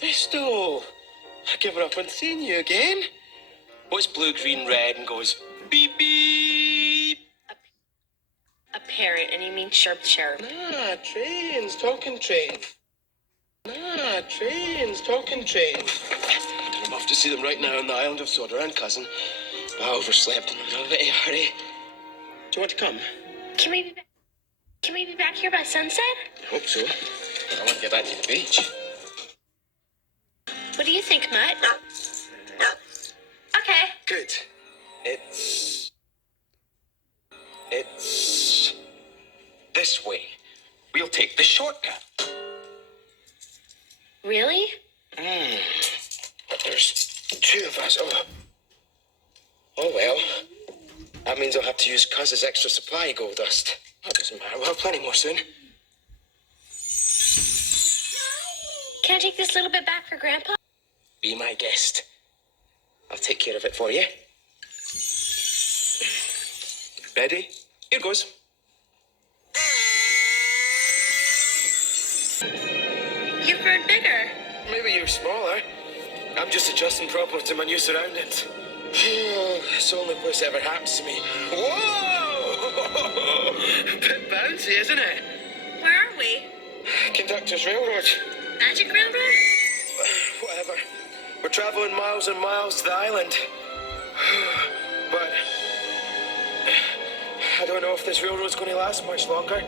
Bisto, I've given up on seeing you again. What's blue, green, red and goes beep, beep? A parrot, and you mean chirp, chirp. Nah, trains, talking trains. Nah, trains, talking trains. I'm off to see them right now on the island of Soda, cousin. I overslept and I'm in a bit of a hurry. Do you want to come? Can we be back here by sunset? I hope so. I want to get back to the beach. What do you think, Mutt? Okay. Good. It's this way. We'll take the shortcut. Really? But there's two of us. Oh well. That means I'll have to use Cuz's extra supply of gold dust. That doesn't matter. We'll have plenty more soon. Can I take this little bit back for Grandpa? Be my guest. I'll take care of it for you. Ready? Here goes. You've grown bigger. Maybe you're smaller. I'm just adjusting properly to my new surroundings. It's the only place that ever happens to me. Whoa! Bit bouncy, isn't it? Where are we? Conductor's Railroad. Magic Railroad? Whatever. We're traveling miles and miles to the island. But I don't know if this railroad's going to last much longer.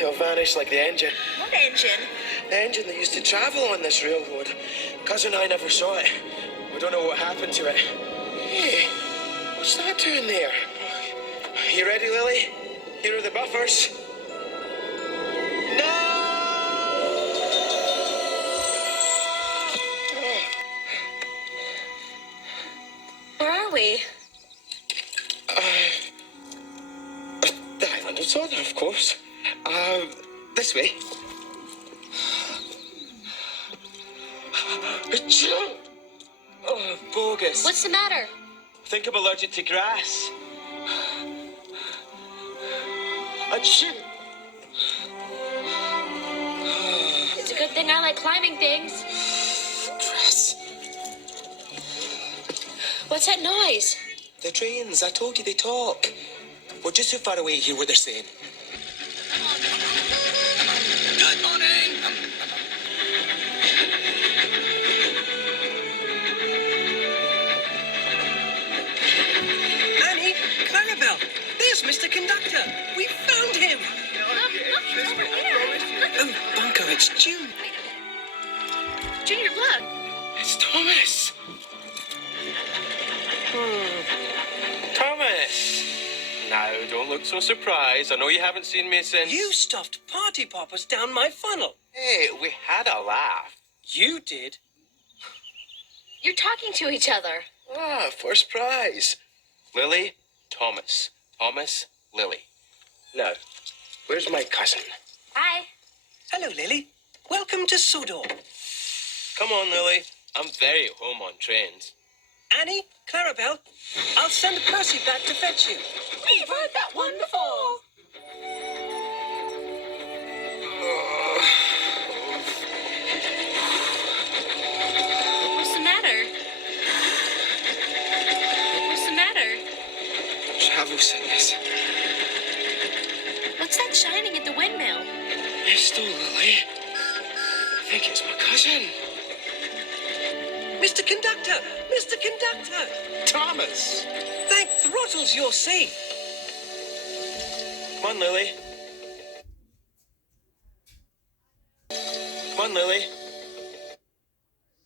It'll vanish like the engine. What engine? The engine that used to travel on this railroad. Cousin and I never saw it. We don't know what happened to it. Hey, what's that doing there? You ready, Lily? Here are the buffers. No! Where are we? The island of Soda, of course. This way. Oh, bogus. What's the matter? I think I'm allergic to grass. Achoo! It's a good thing I like climbing things. Grass. What's that noise? The trains, I told you they talk. We're just too far away to hear what they're saying. Good morning! Annie, Clarabelle, there's Mr. Conductor. We found him. Look, he's over here. Look. Oh, Bunko, it's June. Junior, look. It's Thomas. Thomas! Now, don't look so surprised. I know you haven't seen me since... You stuffed party poppers down my funnel. Hey, we had a laugh. You did. You're talking to each other. Ah, first prize. Lily, Thomas. Thomas, Lily. Now, where's my cousin? Hi. Hello, Lily. Welcome to Sodor. Come on, Lily. I'm very at home on trains. Annie, Clarabelle, I'll send Percy back to fetch you. We've heard that one before. What's the matter? What's the matter? Travel sickness. What's that shining at the windmill? It's still Lily. I think it's my cousin. Mr. Conductor! Mr. Conductor! Thomas! Thank throttles you're safe. Come on, Lily. Come on, Lily.